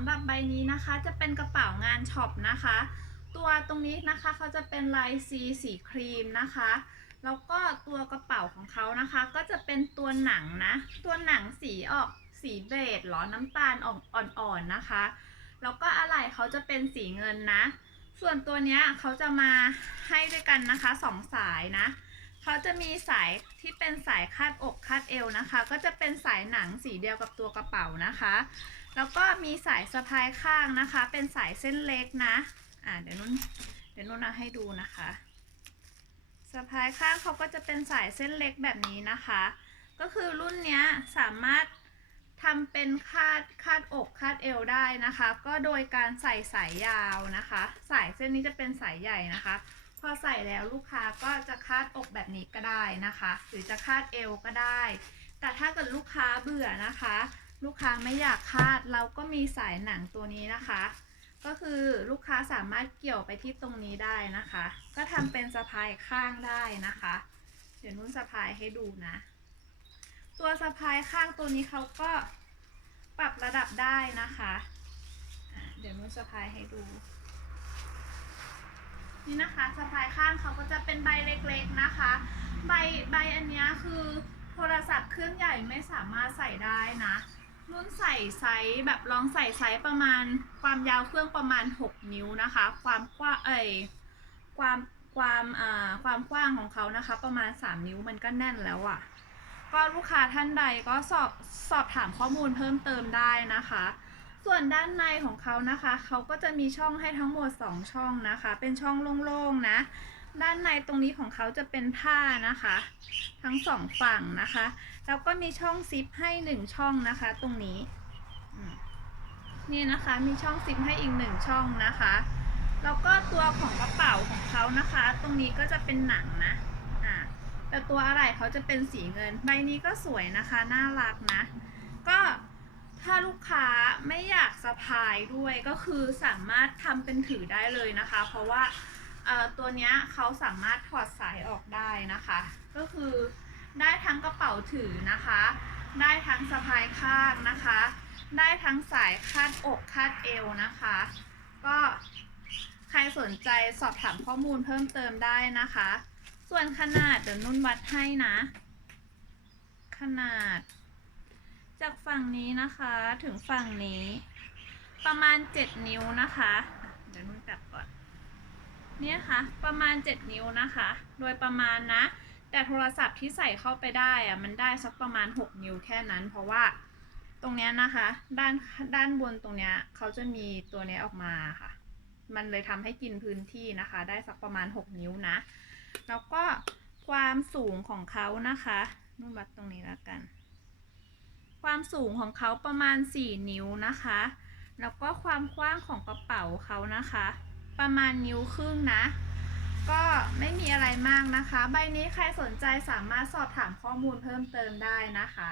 ำหรับใบนี้นะคะจะเป็นกระเป๋างานช็อปนะคะ ตัวตรงนี้นะคะเขาจะเป็นลายซีสีครีมนะคะแล้วก็ตัวกระเป๋าของเขานะคะ ก็จะเป็นตัวหนังนะ ตัวหนังสีออกสีเบจหรอน้ำตาลอ่อนๆนะคะ แล้วก็อะไหล่เขาจะเป็นสีเงินนะ ส่วนตัวเนี้ยเขาจะมาให้ด้วยกันนะคะสองสายนะ เขาจะมีสายที่เป็นสายคาดอกคาดเอวนะคะ ก็จะเป็นสายหนังสีเดียวกับตัวกระเป๋านะคะ แล้วก็มีสายสะพายข้างนะคะ เป็นสายเส้นเล็กนะ อ่าเดี๋ยวนุ่นเดี๋ยวนุ่นเอาให้ดูนะคะสะพายข้างเขาก็จะเป็นสายเส้นเล็กแบบนี้นะคะ ก็คือรุ่นเนี้ยสามารถทำเป็นคาดคาดอกคาดเอวได้นะคะ ก็โดยการใส่สายยาวนะคะ สายเส้นนี้จะเป็นสายใหญ่นะคะ พอใส่แล้วลูกค้าก็จะคาดอกแบบนี้ก็ได้นะคะ หรือจะคาดเอวก็ได้ แต่ถ้าเกิดลูกค้าเบื่อนะคะ ลูกค้าไม่อยากคาดเราก็มีสายหนังตัวนี้นะคะ ก็คือลูกค้าสามารถเกี่ยวไปที่ตรงนี้ได้นะคะ ก็ทำเป็นสะพายข้างได้นะคะ เดี๋ยวนุ่นสะพายให้ดูนะ ตัวสะพายข้างตัวนี้เขาก็ปรับระดับได้นะคะ เดี๋ยวนุ่นสะพายให้ดู นี่นะคะสะพายข้างเขาก็จะเป็นใบเล็กๆนะคะ ใบใบอันนี้คือโทรศัพท์เครื่องใหญ่ไม่สามารถใส่ได้นะนุ่นใส่ไซส์แบบลองใส่ไซส์ประมาณ ความยาวเครื่องประมาณ 6 นิ้วนะคะ ความกว้างเอ่ยความความอ่าความกว้างของเขานะคะ ประมาณ 3 นิ้วมันก็แน่นแล้วอะ่ะ ก็ลูกค้าท่านใดก็สอบสอบถามข้อมูลเพิ่มเติมได้นะคะ ส่วนด้านในของเขานะคะเขาก็จะมีช่องให้ทั้งหมด 2 ช่องนะคะ เป็นช่องโล่งๆนะ ด้านในตรงนี้ของเขาจะเป็นผ้านะคะ ทั้งสองฝั่งนะคะแล้วก็มีช่องซิปให้หนึ่งช่องนะคะ ตรงนี้นี่นะคะมีช่องซิปให้อีกหนึ่งช่องนะคะแล้วก็ตัวของกระเป๋าของเขานะคะ ตรงนี้ก็จะเป็นหนังนะอ่าแต่ตัวอะไรเขาจะเป็นสีเงิน ใบนี้ก็สวยนะคะ น่ารักนะ ก็ ถ้าลูกค้าไม่อยากสะพายด้วยก็คือสามารถทำเป็นถือได้เลยนะคะ เพราะว่าตัวนี้เขาสามารถถอดสายออกได้นะคะ ก็คือได้ทั้งกระเป๋าถือนะคะ ได้ทั้งสะพายข้างนะคะ ได้ทั้งสายคาดอกคาดเอวนะคะ ก็ใครสนใจสอบถามข้อมูลเพิ่มเติมได้นะคะ ส่วนขนาดเดี๋ยวนุ่นวัดให้นะ ขนาด งนี้นะคะถึงฝั่งนี้ ประมาณ7นิ้วนะคะ เดี๋ยวนุ่นจับก่อนเนี่ยค่ะประมาณ 7 นิ้วนะคะ โดยประมาณนะ แต่โทรศัพท์ที่ใส่เข้าไปได้อะมันได้สักประมาณ 6 นิ้วแค่นั้น เพราะว่าตรงเนี้ยนะคะ ด้านด้านบนตรงเนี้ยเขาจะมีตัวเนี้ยออกมาค่ะ มันเลยทำให้กินพื้นที่นะคะ ได้สักประมาณ 6 นิ้วนะ แล้วก็ความสูงของเขานะคะนุ่นวัดตรงนี้แล้วกัน ความสูงของเขาประมาณ 4 นิ้วนะคะ แล้วก็ความกว้างของกระเป๋าเขานะคะ ประมาณนิ้วครึ่งนะ ก็ไม่มีอะไรมากนะคะ ใบนี้ใครสนใจสามารถสอบถามข้อมูลเพิ่มเติมได้นะคะ